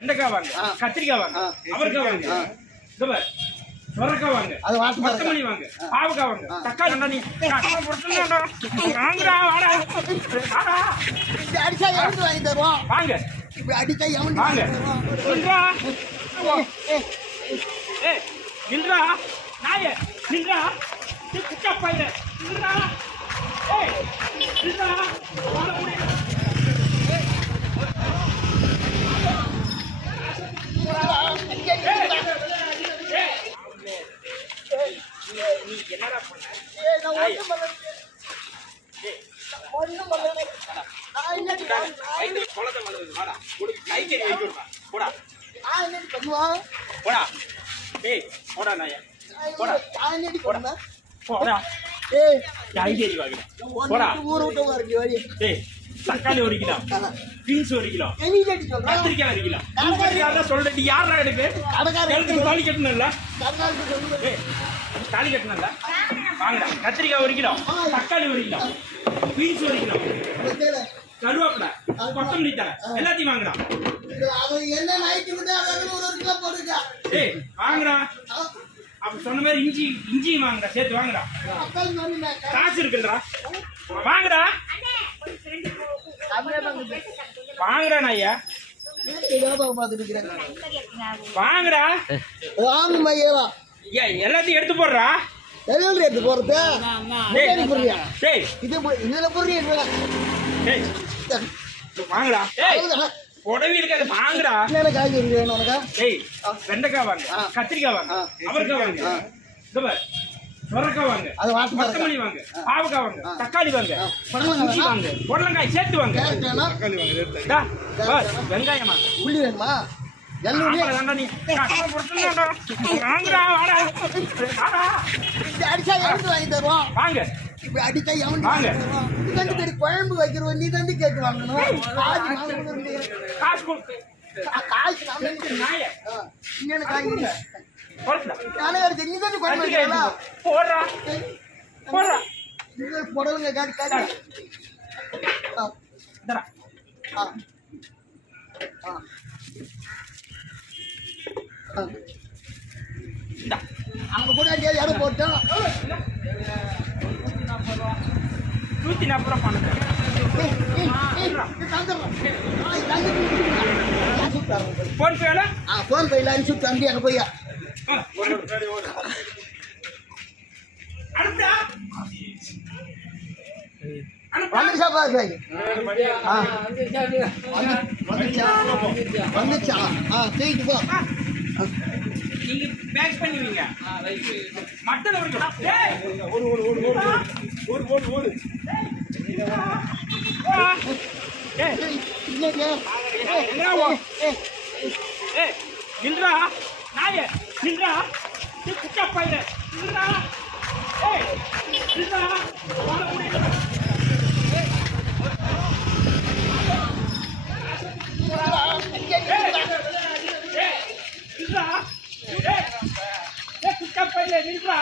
வெண்டைக்காய் வாங்க. கத்திரிக்காய் வாங்க. அவரைக்காய் வாங்க சொரக்காய் வாங்க? கொத்தமல்லி வாங்க பாவக்காய் வாங்க தக்காளி நீ. வாங்குடா வாடா. அடிச்சா எவனுக்கு வாங்கி தருவோம்? வாங்க. இப்படி அடிச்சா எவனுக்கு வாங்க. ஏய், ஏய் நின்றா நாயே நின்றா நீ குச்சா நின்றா ஏய் நின்றா வாடா முடியும் ஏய், நான் ஒண்ணும் பண்ணல. ஒண்ணும் பண்ணல. நான் என்னடி பண்ண- என்ன- குளத்தை மலருது வாடா. உனக்கு கை கறி வைக்க விடுறா போடா. நான் என்னடி? போடா. ஏய் போடா நாயே. நான் என்னடி பண்ணுவேன்? போடா. தக்காளி ஒரு கிலோ. பீன்ஸ் ஒரு கிலோ? கத்திரிக்காய் ஒரு கிலோ. சொல்றேன் யாரா எடுக்கு தாலி கட்டணும்ல தாலி கட்டணும்ல வாங்கடா. கத்திரிக்காய் ஒரு கிலோ. தக்காளி ஒரு கிலோ. பீன்ஸ் ஒரு கிலோ. கருவேப்பிலை. கொத்தமல்லி தலை எல்லாத்தையும் வாங்கடா. என்ன நைட்டு விட்டு ஒரு கிலோ போட்டுருக்கா. ஏய் வாங்கடா. அப்ப சொன்ன மாதிரி இஞ்சி இஞ்சியும் வாங்கடா சேர்த்து வாங்கடா காசு இருக்குன்றா வாங்கடா வாங்கடா ஐயா. வாங்கடா வாங்கும்மா, ஏவா. ஏய் எல்லாத்தையும் எடுத்து போடுறா எவ்வளவு ரேட்டு போறது? புரியா? டேய் இது இதுல புரியா, வாங்கடா புடவை இருக்காது வாங்கடா என்னென்ன காய்கறி வேணும் உனக்கு? ஏய் வெண்டைக்காய் வாங்க ஆ. கத்திரிக்காய் வாங்க. அவரைக்காய் வாங்க பாரு சொரக்காய் வாங்க அது வாசமா வாங்க பாவக்காய் வாங்க. தக்காளி வாங்க இஞ்சி? வாங்க புடலங்காய் சேர்த்து வாங்க? டா, பார், வெங்காயம் வாங்க உள்ளி வேணுமா? வாங்கி? வாங்க இப்படி அடிச்சா எவனுக்கு வாங்க. வாங்கி தருவோம்? நீ தாண்டி சரி குழம்பு வைக்கிறவன், நீ தாண்டி கேக்கு வாங்கணும். காசு கொடுத்து காசு என்னென்ன காய்கறி? நானே எடுத்து, நீ தாண்டி குழம்பு போ. போடுறா போடுறா புடலங்காய் காய்கறி, காய்கறி. ஆ. ஆ. அங்க கூட யாரும் போட்டோம் நூத்தி நாற்பது ரூபா பணம் தந்துடுறேன். ஆ, தந்துடுறேன். அனுப்பிச்சு தம்பி அங்க போய் அனுப்புடா பாரு ஆ வந்துச்சா வந்துச்சா ஆ தூக்கிட்டு போ நீங்க பேக் பண்ணுவீங்க மட்டன் வரைக்கும் டேய் ஓடு. ஓடு ஓடு ஓடு. நில்றா. நாயே நில்றா. குட்டா பையல நில்றா. ஏய் நில்றா. வாட முடியல நில்றா. ஏய் குட்டா பையல நில்றா.